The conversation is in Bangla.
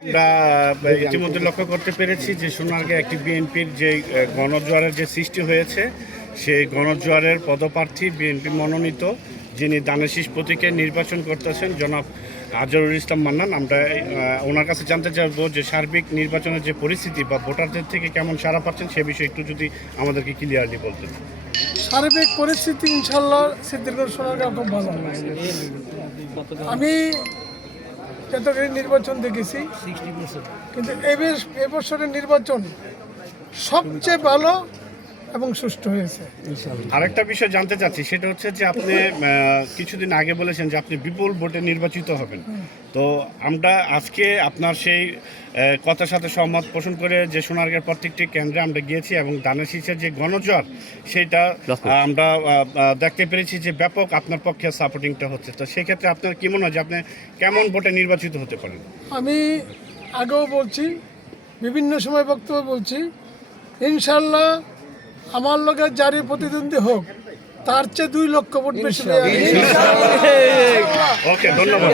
আমরা ইতিমধ্যে লক্ষ্য করতে পেরেছি যে সোনারগাঁ একটি বিএনপির যে গণজোয়ারের যে সৃষ্টি হয়েছে সেই গণজোয়ারের পদপ্রার্থী বিএনপি মনোনীত যিনি দানেশীষ প্রতীকে নির্বাচন করতেছেন জনাব আজহারুল ইসলাম মান্নান। আমরা ওনার কাছে জানতে চাইবো যে সার্বিক নির্বাচনের যে পরিস্থিতি বা ভোটারদের থেকে কেমন সাড়া পাচ্ছেন সে বিষয়ে একটু যদি আমাদেরকে ক্লিয়ারলি বলতেন। সার্বিক পরিস্থিতি ইনশাল্লাহ সিদ্দিকগঞ্জ সোনারগাঁ খুব ভালো। আমি যতগুলি নির্বাচন দেখেছি কিন্তু এবছরের নির্বাচন সবচেয়ে ভালো এবং সুষ্ঠু হয়েছে। আরেকটা বিষয় জানতে চাচ্ছি, সেটা হচ্ছে যে আপনি কিছুদিন আগে বলেছেন যে আপনি বিপুল ভোটে নির্বাচিত হবেন। তো আমরা আজকে আপনার সেই কথার সাথে সহমত পোষণ করে যে সোনারগাঁর প্রত্যেকটি কেন্দ্রে আমরা গিয়েছি এবং দানেশীষের যে গণজোয়ার সেটা আমরা দেখতে পেরেছি যে ব্যাপক আপনার পক্ষে সাপোর্টিংটা হচ্ছে। তো সেক্ষেত্রে আপনার কি মনে হয় যে আপনি কেমন ভোটে নির্বাচিত হতে পারেন? আমি আগেও বলছি, বিভিন্ন সময় বক্তব্য বলছি, ইনশাল্লাহ আমার লগে যারই প্রতিদ্বন্দ্বী হোক তার চেয়ে 2 লক্ষ ভোট বেশি। ওকে, ধন্যবাদ।